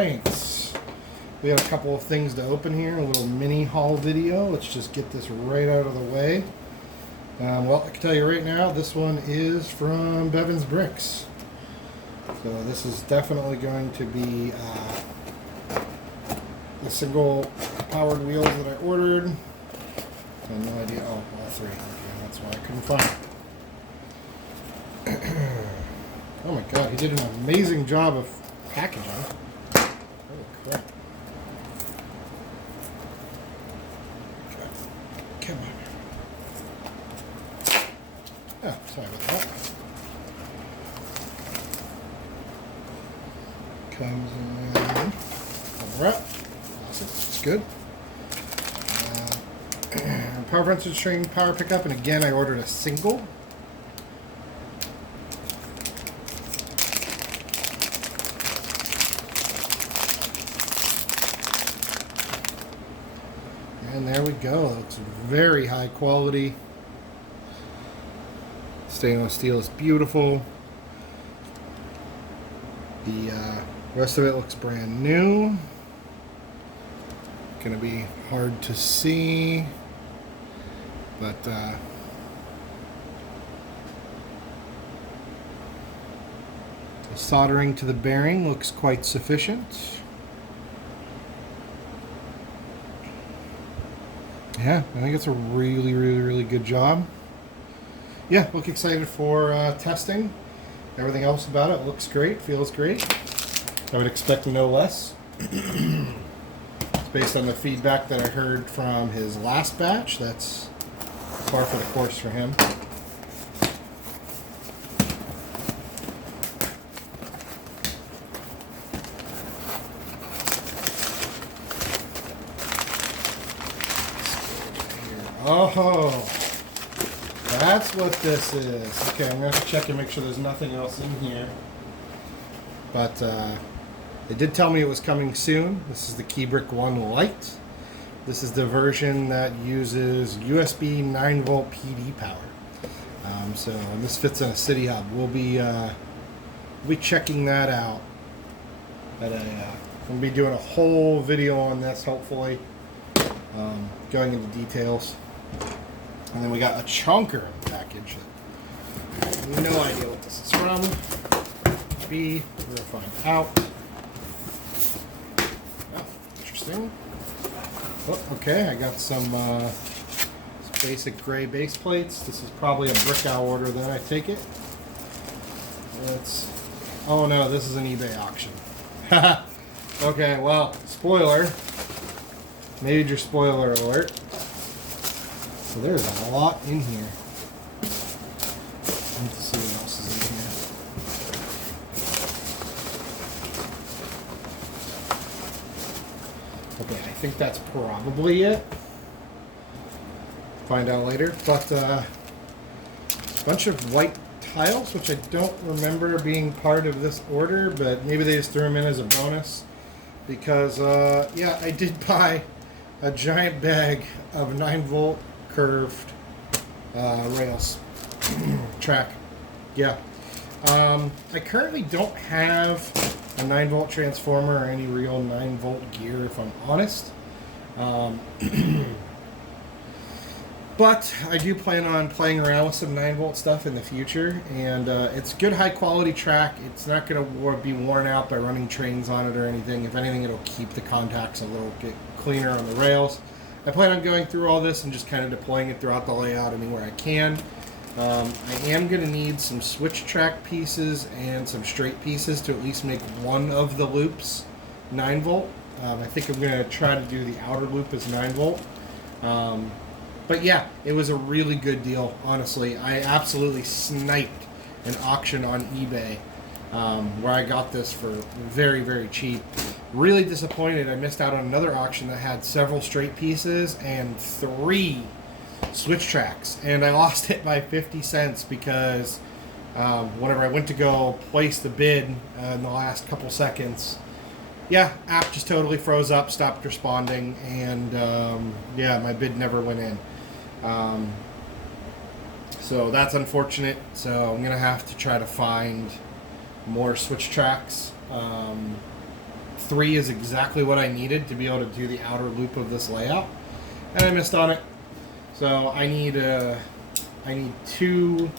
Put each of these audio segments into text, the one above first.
right. We have a couple of things to open here, a little mini haul video. Let's just get this right out of the way. Well, I can tell you right now, this one is from Bevins bricks. So this is definitely going to be the single powered wheels that I ordered. I have no idea. Oh, all three. Okay, that's why I couldn't find it. Oh my god, he did an amazing job of packaging. Holy crap. Okay. Come on. Oh, sorry about that. Comes in. Alright. Awesome. That's good. Power Fronted String power pickup, and again I ordered a single. And there we go. It looks very high quality. Stainless steel is beautiful. The rest of it looks brand new. Gonna be hard to see, but the soldering to the bearing looks quite sufficient. Yeah, I think it's a really good job. Yeah, look excited for testing. Everything else about it looks great, feels great. I would expect no less. It's based on the feedback that I heard from his last batch. That's par for the course for him. Oh, that's what this is. Okay, I'm going to have to check and make sure there's nothing else in here. But they did tell me it was coming soon. This is the Keybrick One lite. This is the version that uses USB 9-volt PD power. So this fits in a city hub. We'll be checking that out. We'll be doing a whole video on this, hopefully, going into details. And then we got a chunker package. I have no idea what this is from. We're gonna find out. Oh, interesting. Oh, okay, I got some basic gray base plates. This is probably a brick owl order then, I take it. Oh no, this is an eBay auction. Okay, well, spoiler. Major spoiler alert. So there's a lot in here. Let's see what else is in here. Okay, I think that's probably it. Find out later. But a bunch of white tiles, which I don't remember being part of this order, but maybe they just threw them in as a bonus. Because, yeah, I did buy a giant bag of 9-volt curved rails. Track. Yeah. I currently don't have a 9-volt transformer or any real 9-volt gear, if I'm honest. But I do plan on playing around with some 9-volt stuff in the future, and it's good high quality track. It's not going to be worn out by running trains on it or anything. If anything, it'll keep the contacts a little bit cleaner on the rails. I plan on going through all this and just kind of deploying it throughout the layout anywhere I can. I am going to need some switch track pieces and some straight pieces to at least make one of the loops 9-volt. I think I'm going to try to do the outer loop as 9-volt. But yeah, it was a really good deal, honestly. I absolutely sniped an auction on eBay where I got this for very cheap. Really disappointed I missed out on another auction that had several straight pieces and 3 switch tracks, and I lost it by 50 cents because whenever I went to go place the bid in the last couple seconds, yeah, app just totally froze up, stopped responding, and yeah, my bid never went in. So that's unfortunate. So I'm gonna have to try to find more switch tracks 3 is exactly what I needed to be able to do the outer loop of this layout, and I missed on it. So I need two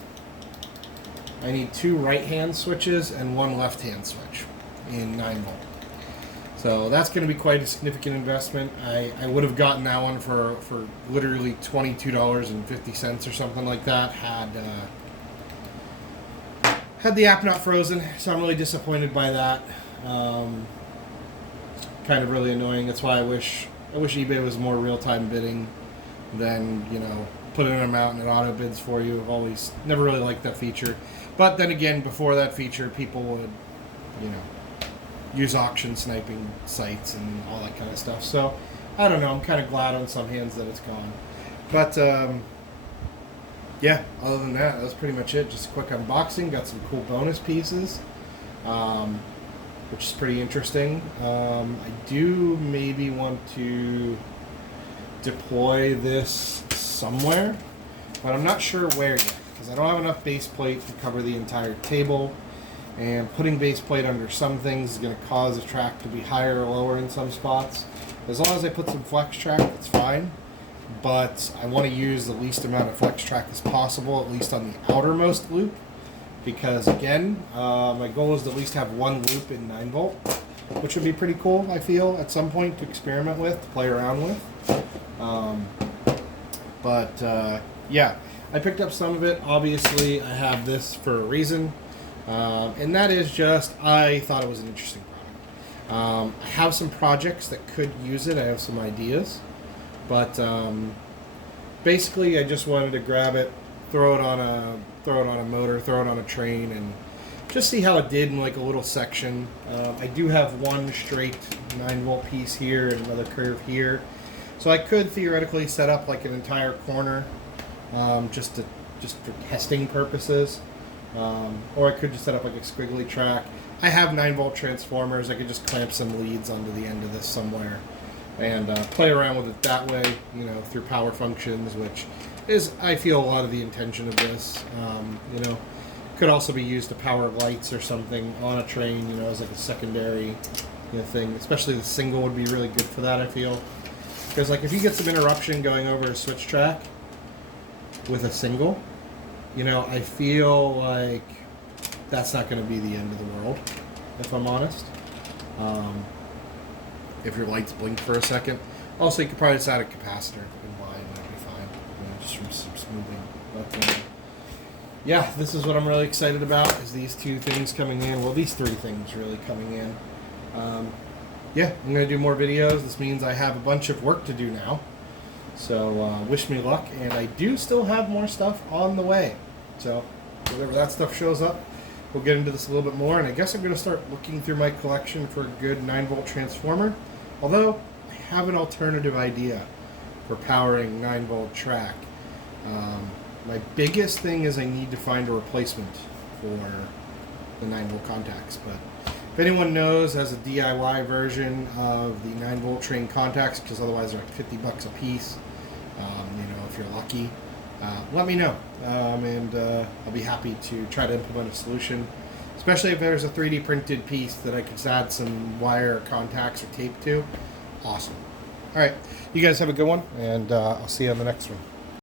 right-hand switches and one left-hand switch in 9-volt. So that's going to be quite a significant investment. I would have gotten that one for literally $22.50 or something like that had the app not frozen. So I'm really disappointed by that. Kind of really annoying. That's why I wish eBay was more real-time bidding than, you know, put in an amount and it auto bids for you. I've always never really liked that feature. But then again, before that feature, people would, you know, use auction sniping sites and all that kind of stuff. So I don't know. I'm kind of glad on some hands that it's gone. But yeah, other than that, that was pretty much it. Just a quick unboxing. Got some cool bonus pieces, which is pretty interesting. I do maybe want to deploy this somewhere, but I'm not sure where yet, because I don't have enough base plate to cover the entire table, and putting base plate under some things is going to cause the track to be higher or lower in some spots. As long as I put some flex track, it's fine, but I want to use the least amount of flex track as possible, at least on the outermost loop, because again, my goal is to at least have one loop in 9-volt, which would be pretty cool, I feel, at some point to experiment with, to play around with. Yeah, I picked up some of it. Obviously, I have this for a reason, and that is just I thought it was an interesting product. I have some projects that could use it. I have some ideas, but basically, I just wanted to grab it, throw it on a motor, throw it on a train, and just see how it did in like a little section. I do have one straight 9-volt piece here and another curve here. So I could theoretically set up like an entire corner just for testing purposes. Or I could just set up like a squiggly track. I have 9-volt transformers. I could just clamp some leads onto the end of this somewhere and play around with it that way, you know, through power functions, which is, I feel, a lot of the intention of this. You know, could also be used to power lights or something on a train, you know, as like a secondary, you know, thing. Especially the single would be really good for that, I feel. Because, like, if you get some interruption going over a switch track with a single, you know, I feel like that's not going to be the end of the world, if I'm honest. If your lights blink for a second. Also, you could probably just add a capacitor in line, and that'd be fine, you know, just from some smoothing. But, yeah, this is what I'm really excited about, is these two things coming in. Well, these 3 things really coming in. Yeah, I'm going to do more videos. This means I have a bunch of work to do now. So wish me luck. And I do still have more stuff on the way. So whenever that stuff shows up, we'll get into this a little bit more. And I guess I'm going to start looking through my collection for a good 9-volt transformer. Although I have an alternative idea for powering 9-volt track. My biggest thing is I need to find a replacement for the 9-volt contacts. But if anyone knows, has a DIY version of the 9-volt train contacts, because otherwise they're like $50 a piece, you know, if you're lucky, let me know, and I'll be happy to try to implement a solution, especially if there's a 3D printed piece that I could add some wire or contacts or tape to. Awesome. All right, you guys have a good one, and I'll see you on the next one.